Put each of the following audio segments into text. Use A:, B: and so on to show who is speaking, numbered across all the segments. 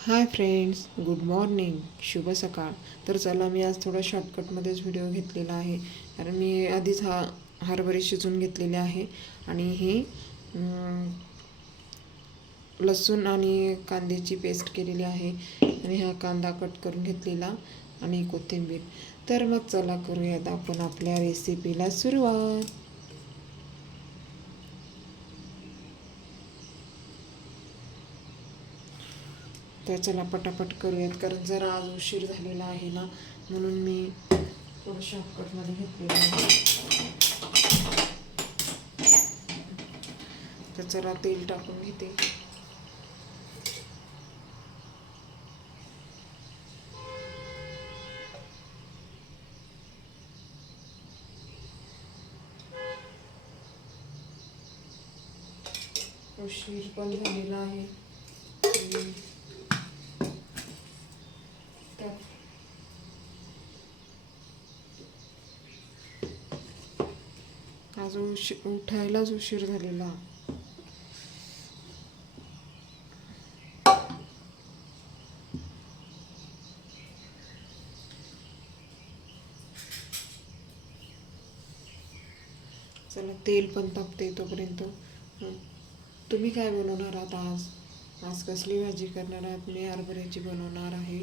A: Hi friends good morning. शुभ सकाळ. तर चला मी आज थोडा शॉर्टकटमध्येच व्हिडिओ घेतलेला आहे. कारण मी आधीच हा हरभरे शिजून घेतलेले आहे. आणि हे लसूण आणि कांद्याची पेस्ट केलेली आहे. आणि हा कांदा कट करून घेतलेला आणि कोथिंबीर. तर मग चला करूयात आपण आपल्या रेसिपीला सुरुवात. तर चला पटापट करूयात कारण जरा आज उशीर झालेला आहे ना म्हणून मी थोडं शॉर्टकटमध्ये घेतलेलं आहे. तर चला तेल टाकून घेते. उशीर पण झालेला आहे आणि त्यात आज उशी उठायलाच उशीर झालेला. चला तेल पण तापते तोपर्यंत. तुम्ही काय बनवणार आहात आज? आज कसली भाजी करणार आहात? मी हरभऱ्याची बनवणार आहे.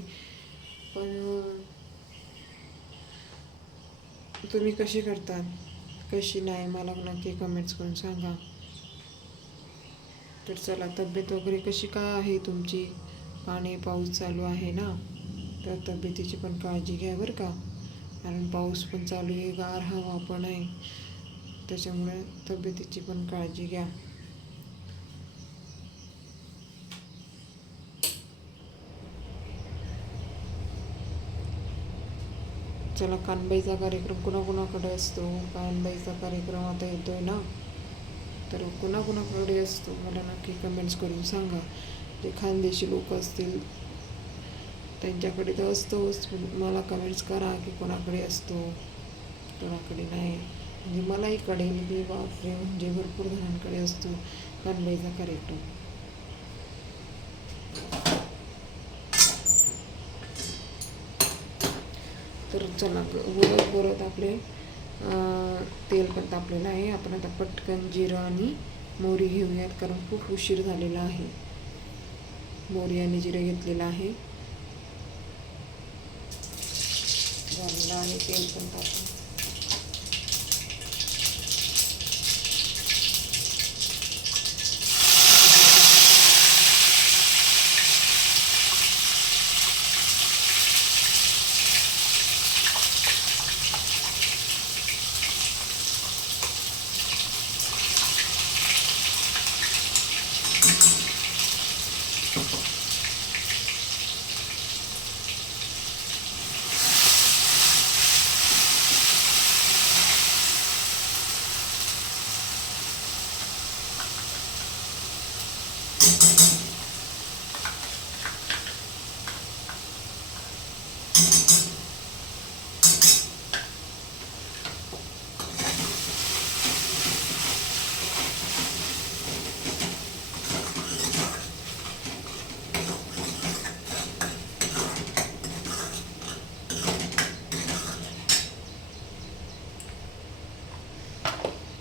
A: पण तुम्ही कशी करतात? कशी नाही मला नक्की कमेंट्स करून सांगा. तर चला तब्येत वगैरे कशी काय आहे तुमची? पाणी पाऊस चालू आहे ना? तर तब्येतीची पण काळजी घ्या बरं का. कारण पाऊस पण चालू आहे गार हवा पण आहे. त्याच्यामुळे तब्येतीची पण काळजी घ्या. चला कानबाईचा कार्यक्रम कुणाकुणाकडे असतो? कानबाईचा कार्यक्रम आता येतो आहे ना? तर कुणाकुणाकडे असतो? मला नक्की कमेंट्स करून सांगा. जे खानदेशी लोक असतील त्यांच्याकडे तर असतोच. मला कमेंट्स करा की कोणाकडे असतो कोणाकडे नाही. म्हणजे मलाही कळेल की बापरे म्हणजे भरपूर जणांकडे असतो कानबाईचा कार्यक्रम. तर चला वरत वरत आपले तेल पण तापलेलं आहे. आपण आता पटकन जिरं आणि मोहरी घेऊयात कारण खूप उशीर झालेला आहे. मोहरी आणि जिरं घेतलेलं आहे. झालेलं आहे तेल पण तापून Thank you.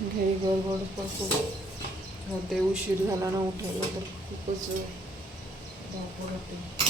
A: घरी गडबड पण खूप राहते उशीर झाला ना उठायला तर खूपच धावपळ होते.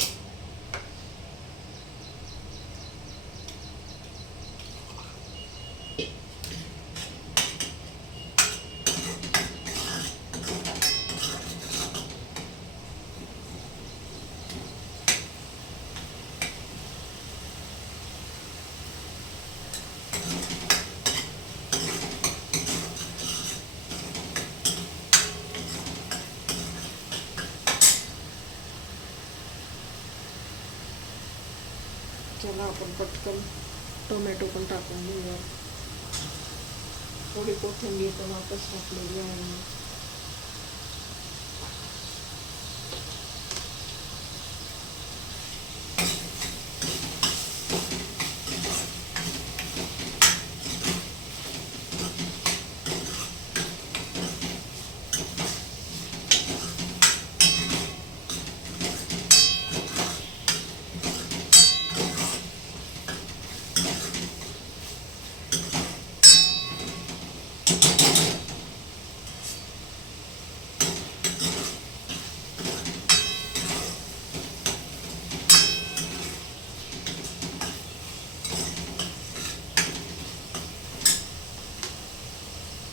A: चला आपण पटकन टोमॅटो पण टाकून घेऊया. थोडी कोथिंबीर पण वापस टाकलेली आहे.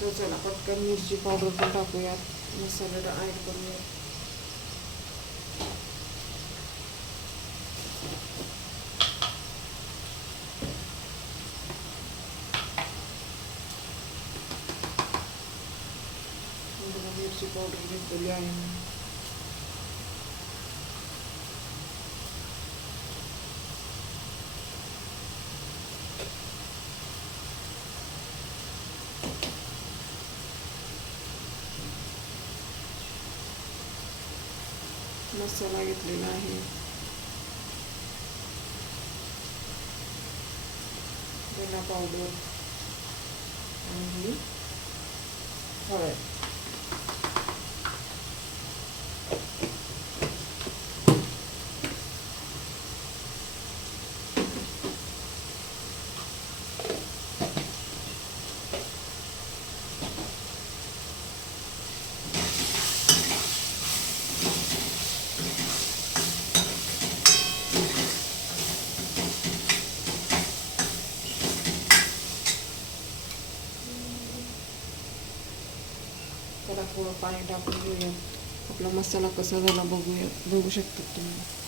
A: चला पटकन मिरची पावडर पण टाकूयात मसाला ॲड करूयात बघा, मिरची पावडर घेतलेली आहे मी. मसाला घेतलेला आहे. धना पावडर आणि हळद. त्याला थोडं पाणी टाकून घेऊयात. आपला मसाला कसा झाला बघूया बघू शकतात तुम्ही.